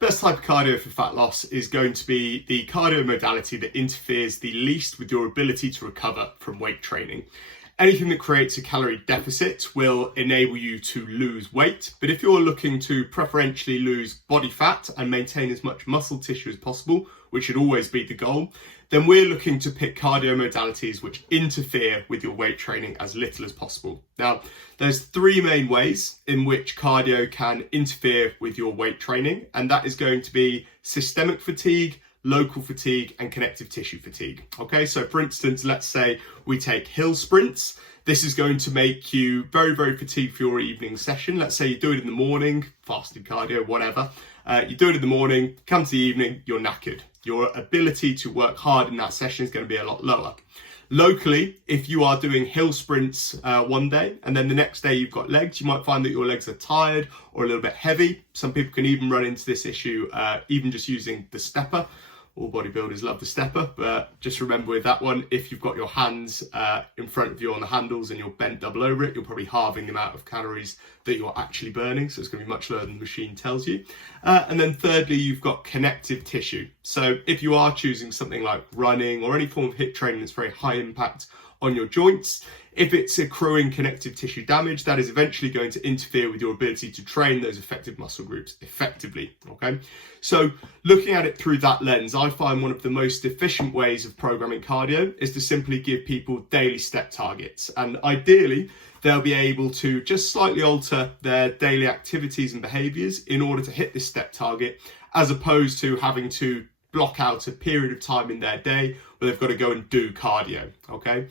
Best type of cardio for fat loss is going to be the cardio modality that interferes the least with your ability to recover from weight training. Anything that creates a calorie deficit will enable you to lose weight, but if you're looking to preferentially lose body fat and maintain as much muscle tissue as possible, which should always be the goal, then we're looking to pick cardio modalities which interfere with your weight training as little as possible. Now, there's three main ways in which cardio can interfere with your weight training, and that is going to be systemic fatigue, local fatigue, and connective tissue fatigue. Okay, so for instance, let's say we take hill sprints. This is going to make you very, very fatigued for your evening session. Let's say you do it in the morning, fasted cardio, whatever. You do it in the morning, come to the evening, you're knackered. Your ability to work hard in that session is going to be a lot lower. Locally, if you are doing hill sprints one day and then the next day you've got legs, you might find that your legs are tired or a little bit heavy. Some people can even run into this issue even just using the stepper. All bodybuilders love the stepper, but just remember with that one, if you've got your hands in front of you on the handles and you're bent double over it, you're probably halving the amount of calories that you're actually burning. So it's going to be much lower than the machine tells you. And then thirdly, you've got connective tissue. So if you are choosing something like running or any form of HIIT training that's very high impact on your joints, if it's accruing connective tissue damage, that is eventually going to interfere with your ability to train those affected muscle groups effectively, okay? So looking at it through that lens, I find one of the most efficient ways of programming cardio is to simply give people daily step targets. And ideally, they'll be able to just slightly alter their daily activities and behaviors in order to hit this step target, as opposed to having to block out a period of time in their day where they've got to go and do cardio, okay?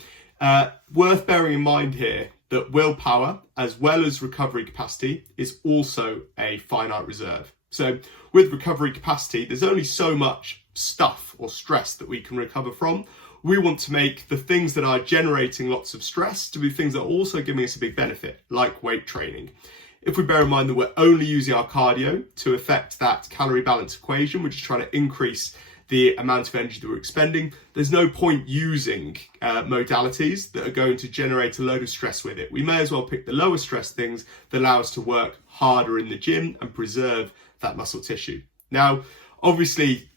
Worth bearing in mind here that willpower, as well as recovery capacity, is also a finite reserve. So with recovery capacity, there's only so much stuff or stress that we can recover from. We want to make the things that are generating lots of stress to be things that are also giving us a big benefit, like weight training. If we bear in mind that we're only using our cardio to affect that calorie balance equation, which is trying to increase the amount of energy that we're expending, there's no point using modalities that are going to generate a load of stress with it. We may as well pick the lower stress things that allow us to work harder in the gym and preserve that muscle tissue. Now, obviously,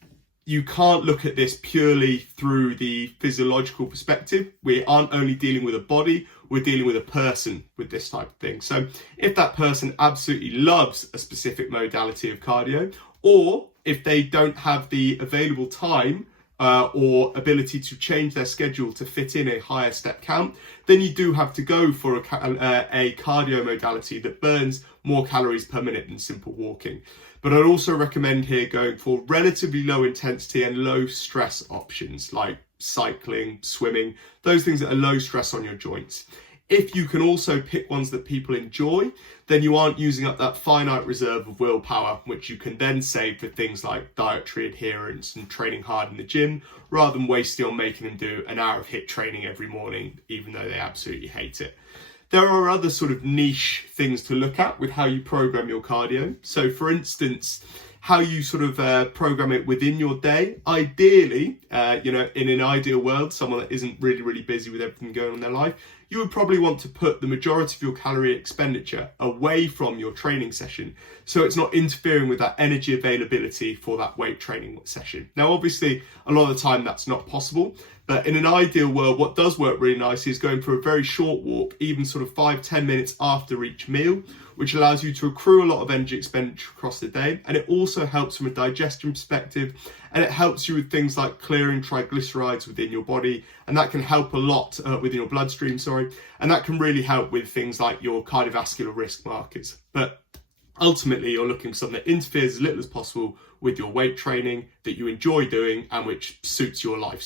you can't look at this purely through the physiological perspective. We aren't only dealing with a body, we're dealing with a person with this type of thing. So if that person absolutely loves a specific modality of cardio, or if they don't have the available time or ability to change their schedule to fit in a higher step count, then you do have to go for a cardio modality that burns more calories per minute than simple walking. But I'd also recommend here going for relatively low intensity and low stress options like cycling, swimming, those things that are low stress on your joints. If you can also pick ones that people enjoy, then you aren't using up that finite reserve of willpower, which you can then save for things like dietary adherence and training hard in the gym, rather than wasting on making them do an hour of HIIT training every morning, even though they absolutely hate it. There are other sort of niche things to look at with how you program your cardio. So for instance, how you sort of program it within your day. Ideally, in an ideal world, someone that isn't really, really busy with everything going on in their life, you would probably want to put the majority of your calorie expenditure away from your training session, so it's not interfering with that energy availability for that weight training session. Now, obviously, a lot of the time that's not possible, but in an ideal world, what does work really nicely is going for a very short walk, even sort of 5-10 minutes after each meal, which allows you to accrue a lot of energy expenditure across the day. And it also helps from a digestion perspective, and it helps you with things like clearing triglycerides within your body, and that can help a lot within your bloodstream, and that can really help with things like your cardiovascular risk markers. But ultimately, you're looking for something that interferes as little as possible with your weight training that you enjoy doing and which suits your lifestyle.